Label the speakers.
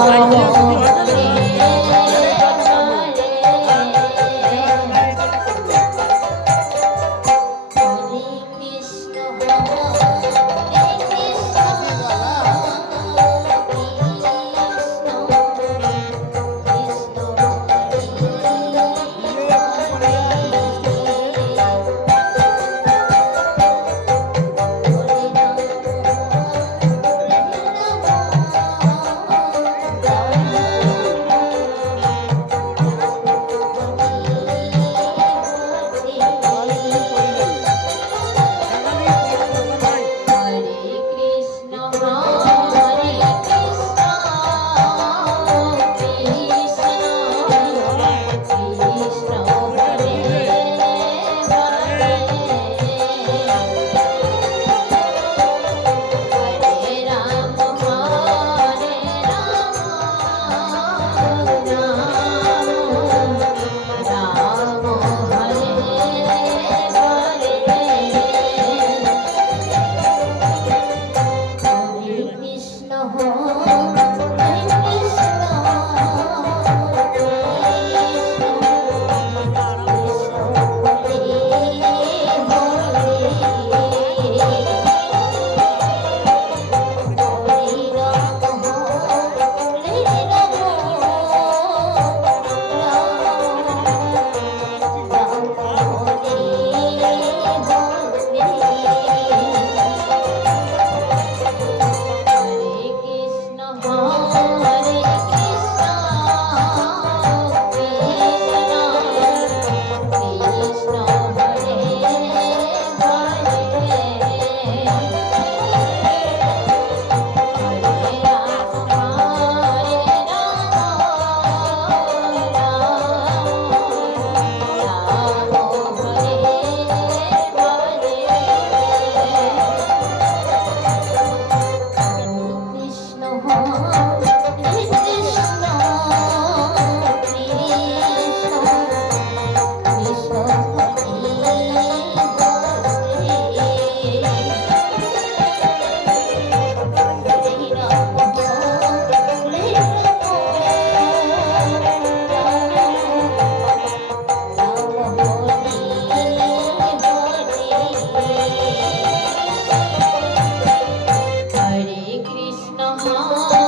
Speaker 1: Krishna Oh.